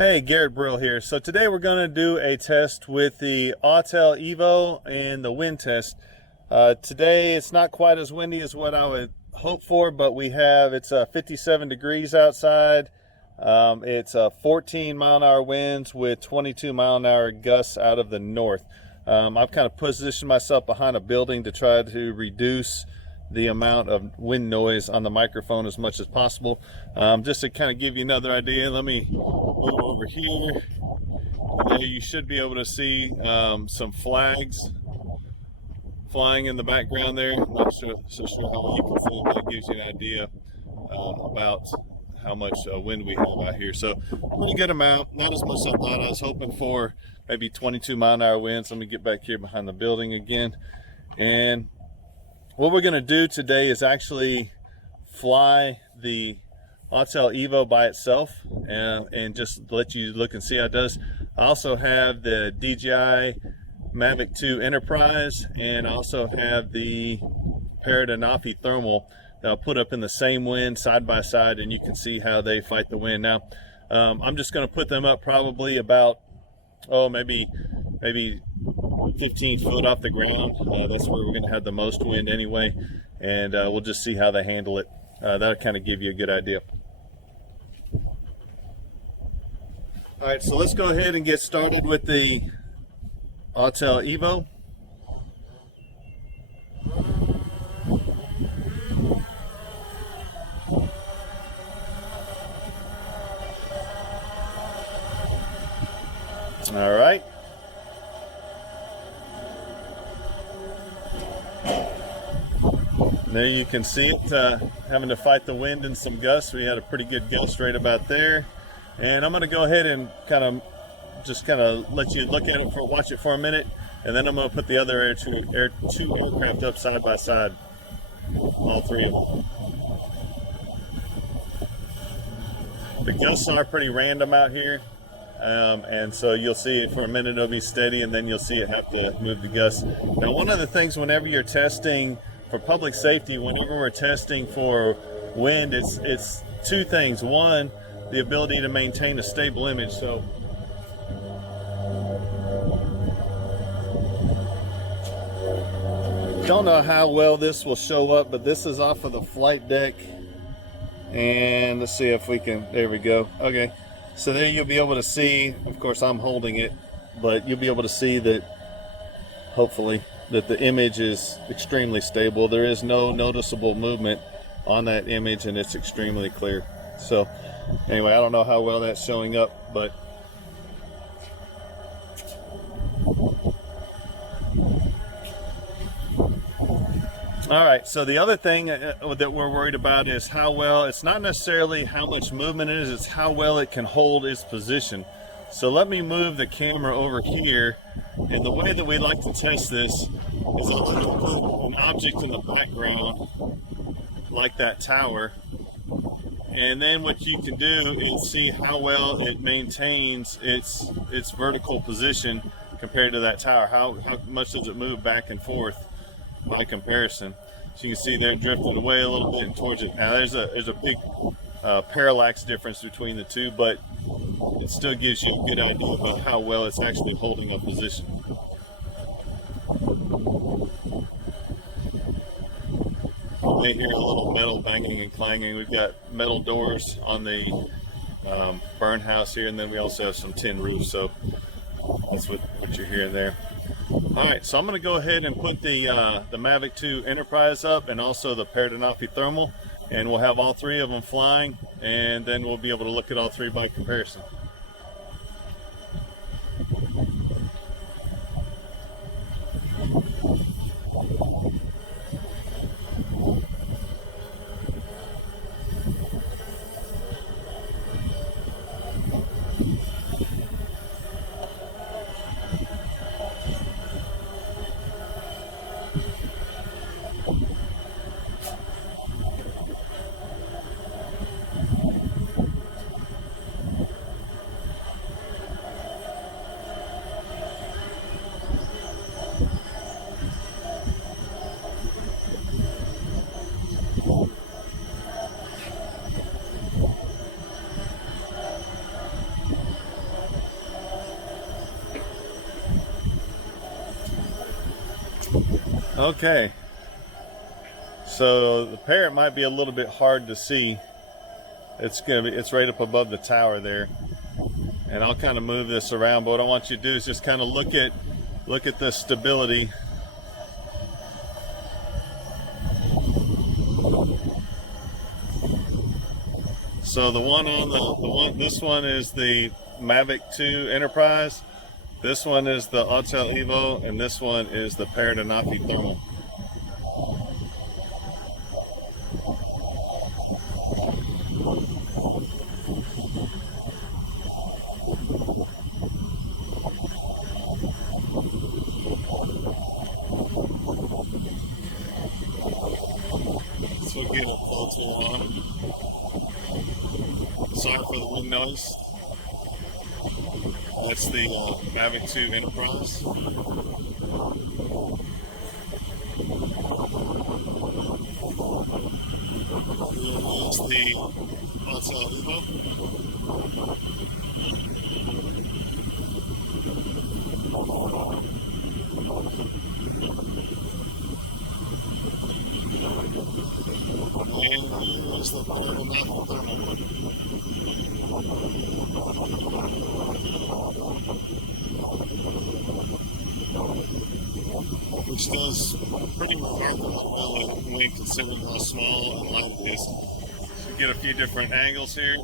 Hey, Garrett Brill here. So today we're going to do a test with the Autel Evo and the wind test. Today it's not quite as windy as what I would hope for, but it's 57 degrees outside. It's 14 mile-an-hour winds with 22 mile-an-hour gusts out of the north. I've kind of positioned myself behind a building to try to reduce the amount of wind noise on the microphone as much as possible. Just to kind of give you another idea, let me go over here. There you should be able to see some flags flying in the background there. I'm not so sure how you can see, but it gives you an idea about how much wind we have out here. So pretty good amount, not as much as I thought. I was hoping for maybe 22 mile-an-hour winds. Let me get back here behind the building again. And what we're going to do today is actually fly the Autel Evo by itself and just let you look and see how it does. I also have the DJI Mavic 2 Enterprise, and I also have the Parrot Anafi thermal that I'll put up in the same wind side by side, and you can see how they fight the wind. Now, I'm just going to put them up probably about, maybe 15 foot off the ground. That's where we're going to have the most wind anyway, and we'll just see how they handle it. That'll kind of give you a good idea. All right, so let's go ahead and get started with the Autel Evo. All right. There you can see it having to fight the wind and some gusts. We had a pretty good gust right about there. And I'm going to go ahead and kind of let you look at it watch it for a minute, and then I'm going to put the other two aircraft up side by side, all three of them. The gusts are pretty random out here, and so you'll see it for a minute, it'll be steady, and then you'll see it have to move the gusts. Now, one of the things whenever you're testing for public safety, whenever we're testing for wind, it's two things. One, the ability to maintain a stable image. So don't know how well this will show up, but this is off of the flight deck, and let's see if we can, there we go. Okay, so there you'll be able to see, of course I'm holding it, but you'll be able to see that, hopefully, that the image is extremely stable. There is no noticeable movement on that image, and it's extremely clear. So anyway, I don't know how well that's showing up, but all right, so the other thing that we're worried about is how well, it's not necessarily how much movement it is, it's how well it can hold its position. So let me move the camera over here, and the way that we like to test this is I'll put an object in the background like that tower, and then what you can do is see how well it maintains its vertical position compared to that tower. How much does it move back and forth by comparison? So you can see there it drifted away a little bit towards it. Now there's a big parallax difference between the two, but it still gives you a good idea about how well it's actually holding a position. You may hear a little metal banging and clanging. We've got metal doors on the burn house here, and then we also have some tin roofs, so that's what you're hearing there. All right, so I'm going to go ahead and put the Mavic 2 Enterprise up, and also the Parrot Anafi thermal, and we'll have all three of them flying, and then we'll be able to look at all three by comparison. Okay, so the Parrot might be a little bit hard to see. It's right up above the tower there, and I'll kind of move this around. But what I want you to do is just kind of look at the stability. So this one is the Mavic 2 Enterprise. This one is the Autel Evo, and this one is the Parrot Anafi Thermal. So we'll get a filter on. Sorry for the wind noise. That's the Mavic 2 Enterprise. Here's the Autel Evo. And here's the Parrot Thermal. Which does pretty remarkable well when considering how small and light it is. So get a few different angles here.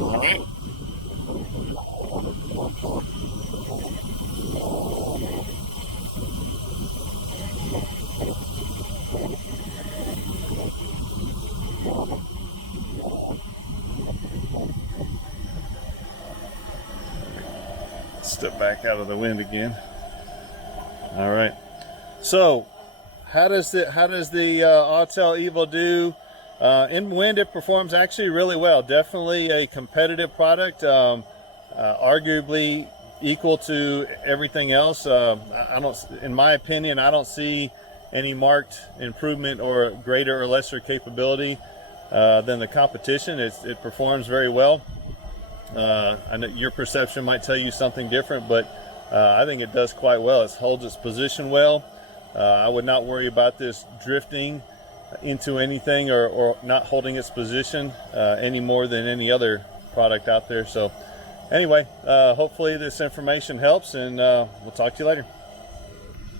All right. Step back out of the wind again. All right. So, how does the Autel Evo do? In wind, it performs actually really well. Definitely a competitive product, arguably equal to everything else. In my opinion, I don't see any marked improvement or greater or lesser capability than the competition. It performs very well. I know your perception might tell you something different, but I think it does quite well. It holds its position well. I would not worry about this drifting into anything or not holding its position any more than any other product out there. So anyway, hopefully this information helps, and we'll talk to you later.